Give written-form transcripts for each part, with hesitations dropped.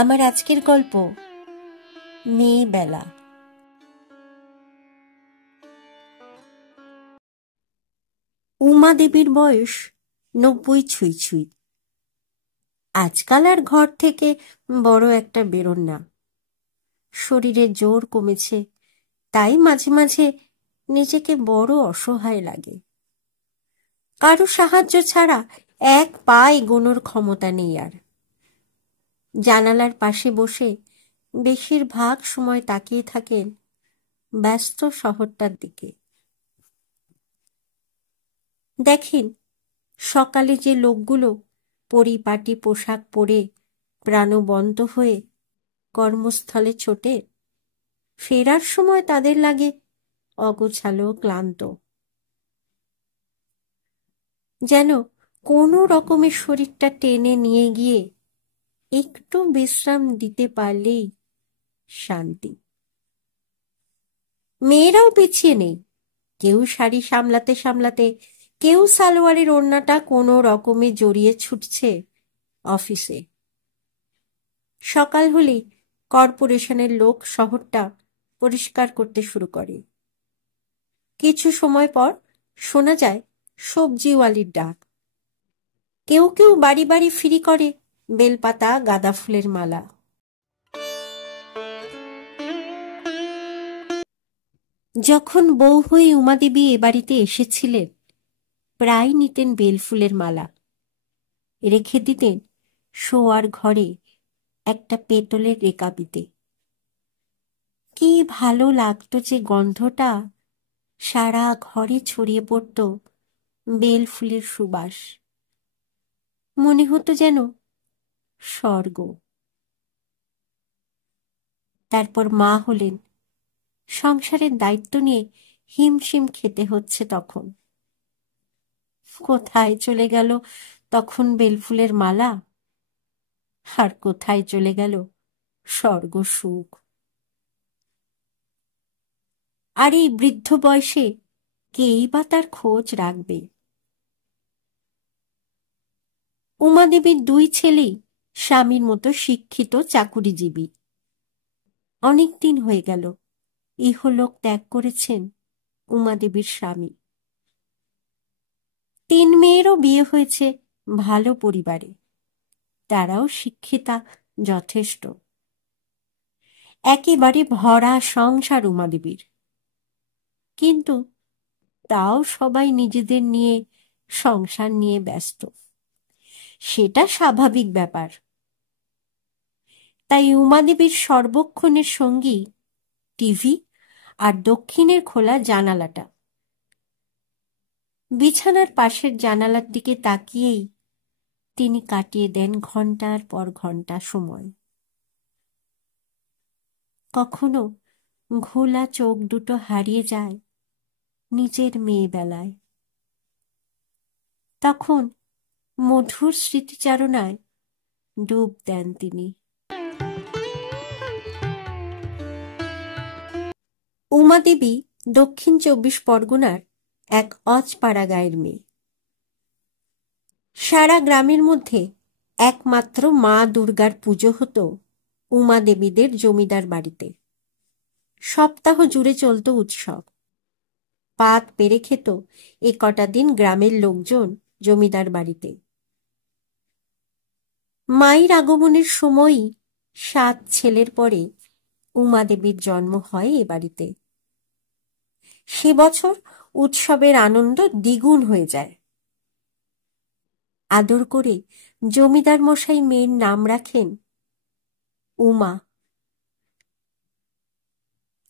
আমার আজকের গল্প মেয়েবেলা। উমা দেবীর বয়স 90 ছুঁই ছুঁই। আজকাল আর ঘর থেকে বড় একটা বেরোন না। শরীরে জোর কমেছে, তাই মাঝে মাঝে নিজেকে বড় অসহায় লাগে। কারো সাহায্য ছাড়া এক পা এগোনোর ক্ষমতা নেই আর। জানালার পাশে বসে বেশিরভাগ সময় তাকিয়ে থাকেন ব্যস্ত শহরটার দিকে। দেখেন, সকালে যে লোকগুলো পরিপাটি পোশাক পরে প্রাণবন্ত হয়ে কর্মস্থলে ছোটে, ফেরার সময় তাদের লাগে অগোছালো, ক্লান্ত। যেন কোনো রকমের শরীরটা টেনে নিয়ে গিয়ে একটু বিশ্রাম দিতে পারলেই শান্তি। মেয়েরাও পিছিয়ে নেই। কেউ শাড়ি সামলাতে সামলাতে, কেউ সালোয়ারের ওড়নাটা কোনো রকমে জড়িয়ে ছুটছে অফিসে। সকাল হলেই কর্পোরেশনের লোক শহরটা পরিষ্কার করতে শুরু করে। কিছু সময় পর শোনা যায় সবজিওয়ালির ডাক। কেউ কেউ বাড়ি বাড়ি ফিরি করে বেলপাতা, গাঁদা ফুলের মালা। যখন বউ হয়ে উমাদেবী এ বাড়িতে এসেছিলেন, প্রায় নিতেন বেলফুলের মালা, রেখে দিতেন শোয়ার ঘরে একটা পেতলের রেকাবিতে। কি ভালো লাগতো যে গন্ধটা সারা ঘরে ছড়িয়ে পড়ত, বেল ফুলের সুবাস। মনে হতো যেন স্বর্গ। তারপর মা হলেন, সংসারের দায়িত্ব নিয়ে হিমশিম খেতে হচ্ছে তখন। কোথায় চলে গেল তখন বেলফুলের মালা, আর কোথায় চলে গেল স্বর্গ সুখ। আর এই বৃদ্ধ বয়সে কেই বা তার খোঁজ রাখবে? উমাদেবীর 2 ছেলেই স্বামীর মতো শিক্ষিত, চাকুরিজীবী। অনেক দিন হয়ে গেল ইহলোক ত্যাগ করেছেন উমাদেবীর স্বামী। 3 মেয়েরও বিয়ে হয়েছে ভালো পরিবারে, তারাও শিক্ষিতা যথেষ্ট। একেবারে ভরা সংসার উমাদেবীর। কিন্তু তাও সবাই নিজেদের নিয়ে, সংসার নিয়ে ব্যস্ত। সেটা স্বাভাবিক ব্যাপার। তাই উমাদেবীর সর্বক্ষণের সঙ্গী টিভি আর দক্ষিণের খোলা জানালাটা। বিছানার পাশের জানালার দিকে তাকিয়েই তিনি কাটিয়ে দেন ঘন্টার পর ঘন্টা সময়। কখনো ঘোলা চোখ দুটো হারিয়ে যায় নিজের মেয়েবেলায়। তখন মধুর স্মৃতিচারণায় ডুব দেন তিনি। উমাদেবী দক্ষিণ 24 পরগনার এক অজপাড়া গাঁয়ের মেয়ে। সারা গ্রামের মধ্যে একমাত্র মা দুর্গার পুজো হতো উমাদেবীদের জমিদার বাড়িতে। সপ্তাহ জুড়ে চলত উৎসব। পাত পেরে খেত এ কটা দিন গ্রামের লোকজন জমিদার বাড়িতে। মায়ের আগমনের সময়ই 7 ছেলের পরে উমাদেবীর জন্ম হয় এ বাড়িতে। সে বছর উৎসবের আনন্দ দ্বিগুণ হয়ে যায়। আদর করে জমিদার মশাই মেয়ের নাম রাখেন উমা।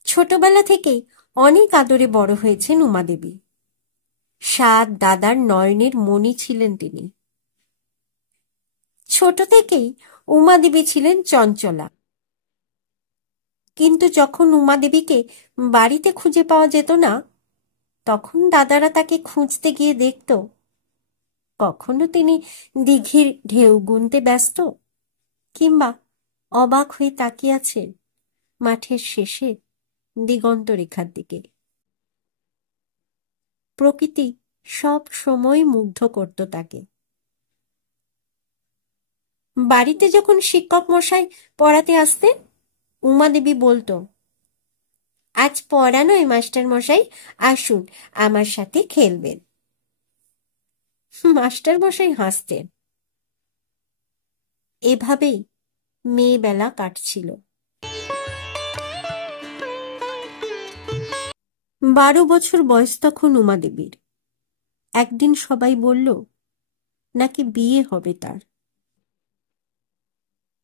ছোটবেলা থেকেই অনেক আদরে বড় হয়েছেন উমাদেবী। 7 দাদার নয়নের মণি ছিলেন তিনি। ছোট থেকেই উমাদেবী ছিলেন চঞ্চলা। কিন্তু যখন উমাদেবীকে বাড়িতে খুঁজে পাওয়া যেত না, তখন দাদারা তাকে খুঁজতে গিয়ে দেখত কখনো তিনি দিঘির ঢেউ গুনতে ব্যস্ত, কিংবা অবাক হয়ে তাকিয়ে আছেন মাঠের শেষে দিগন্ত রেখার দিকে। প্রকৃতি সব সময় মুগ্ধ করত তাকে। বাড়িতে যখন শিক্ষক মশাই পড়াতে আসতেন, উমা দেবী বলতো, আজ পড়া নয় মাস্টার মশাই, আসুন আমার সাথে খেলবেন। মাস্টার মশাই হাসতেন। এভাবেই মেয়েবেলা কাটছিল। 12 বছর বয়স তখন উমা দেবীর। একদিন সবাই বলল নাকি বিয়ে হবে তার।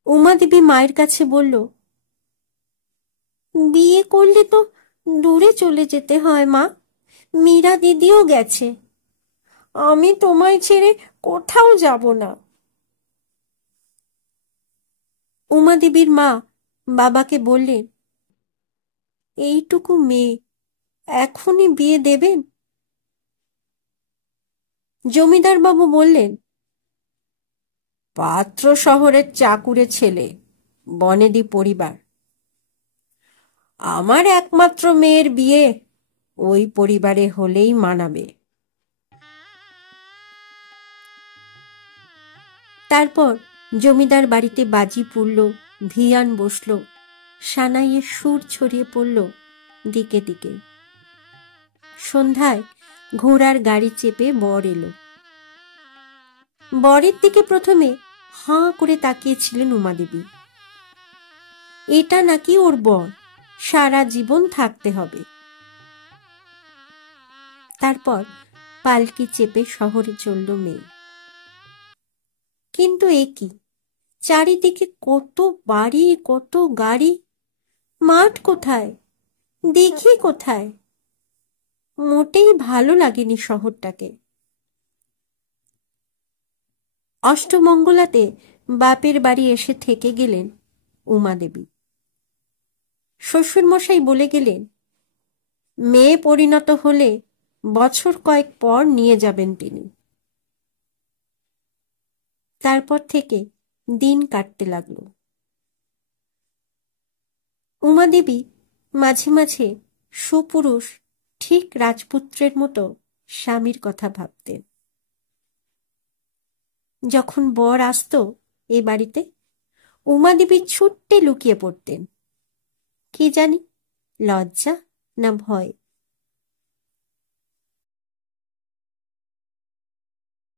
উমা দেবী মায়ের কাছে বলল, বিয়ে করলে তো দূরে চলে যেতে হয় মা, মীরা দিদিও গেছে, আমি তোমায় ছেড়ে কোথাও যাব না। উমা দেবীর মা বাবাকে বললেন, এইটুকু মেয়ে, এখনই বিয়ে দেবেন? জমিদার বাবু বললেন, পাত্র শহরের চাকুরে ছেলে, বনেদি পরিবার, আমার একমাত্র মেয়ের বিয়ে ওই পরিবারে হলেই মানাবে। তারপর জমিদার বাড়িতে বাজি পুড়ল, ধিয়ান বসল, সানাইয়ের সুর ছড়িয়ে পড়ল দিকে দিকে। সন্ধ্যায় ঘোড়ার গাড়ি চেপে বর এলো। বরের দিকে প্রথমে হাঁ করে তাকিয়েছিলেন উমা দেবী। এটা নাকি ওর বর, সারা জীবন থাকতে হবে। তারপর পালকি চেপে শহরে চলল মেয়ে। কিন্তু এ কি, চারিদিকে কত বাড়ি, কত গাড়ি, মাঠ কোথায়, দিঘি কোথায়? মোটেই ভালো লাগেনি শহরটাকে। অষ্টমঙ্গলাতে বাপের বাড়ি এসে থেকে গেলেন উমা দেবী। শ্বশুরমশাই বলে গেলেন, মেয়ে পরিণত হলে বছর কয়েক পর নিয়ে যাবেন তিনি। তারপর থেকে দিন কাটতে লাগলো। উমা দেবী মাঝে মাঝে সুপুরুষ ঠিক রাজপুত্রের মতো স্বামীর কথা ভাবতেন। যখন বর আসতো এ বাড়িতে, উমা দেবী ছুট্টে লুকিয়ে পড়তেন। কি জানি, লজ্জা না ভয়।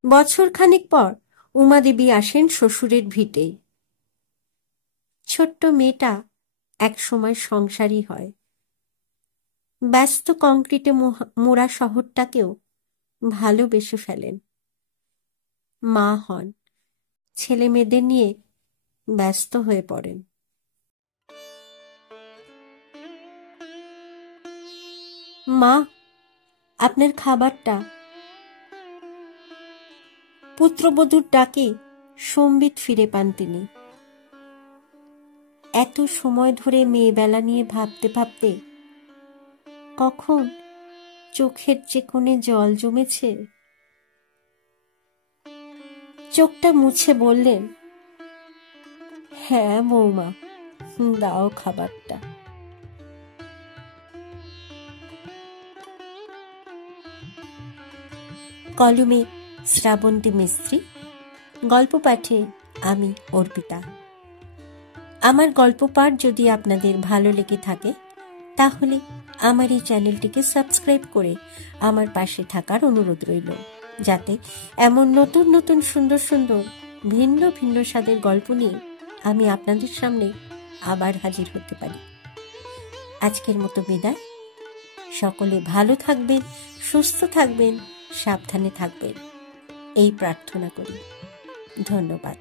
বছর খানেক পর উমা দেবী আসেন শ্বশুরের ভিটে। ছোট্ট মেয়েটা এক সময় সংসারী হয়। ব্যস্ত কংক্রিটে মোড়া শহরটাকেও ভালোবেসে ফেলেন। মা হন, ছেলে মেয়েদের নিয়ে ব্যস্ত হয়ে পড়েন। মা, আপনার খাবারটা। পুত্রবধূর ডাকে সম্বিত ফিরে পান তিনি। এত সময় ধরে মেয়েবেলা নিয়ে ভাবতে ভাবতে কখন চোখের যে কোণে জল জমেছে। চোখটা মুছে বললেন, হ্যাঁ বৌমা, দাও খাবারটা। কলমে শ্রাবন্তী মিস্ত্রি, গল্প পাঠে আমি অর্পিতা। আমার গল্প পাঠ যদি আপনাদের ভালো লেগে থাকে তাহলে আমার এই চ্যানেলটিকে সাবস্ক্রাইব করে আমার পাশে থাকার অনুরোধ রইল, যাতে এমন নতুন নতুন সুন্দর সুন্দর ভিন্ন ভিন্ন স্বাদের গল্প নিয়ে আমি আপনাদের সামনে আবার হাজির হতে পারি। আজকের মতো বিদায়। সকলে ভালো থাকবেন, সুস্থ থাকবেন, সাবধানে থাকবেন, এই প্রার্থনা করি। ধন্যবাদ।